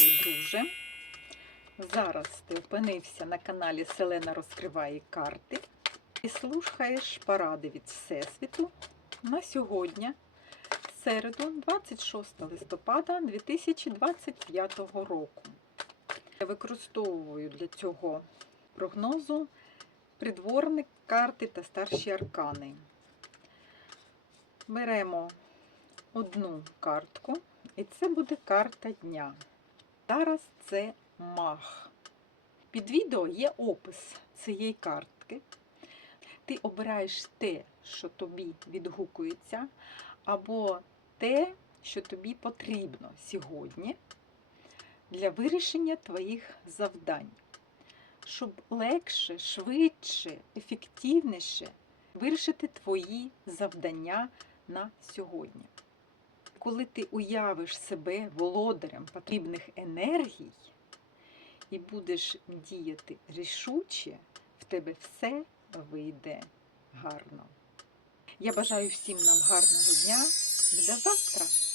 Вітаю, друже! Зараз ти опинився на каналі Селена розкриває карти і слухаєш поради від Всесвіту на сьогодні, середу, 26 листопада 2025 року. Я використовую для цього прогнозу придворник карти та старші аркани. Беремо одну картку, і це буде карта дня. Зараз це мах. Під відео є опис цієї картки. Ти обираєш те, що тобі відгукується, або те, що тобі потрібно сьогодні для вирішення твоїх завдань, щоб легше, швидше, ефективніше вирішити твої завдання на сьогодні. Коли ти уявиш себе володарем потрібних енергій і будеш діяти рішуче, в тебе все вийде гарно. Я бажаю всім нам гарного дня і до завтра!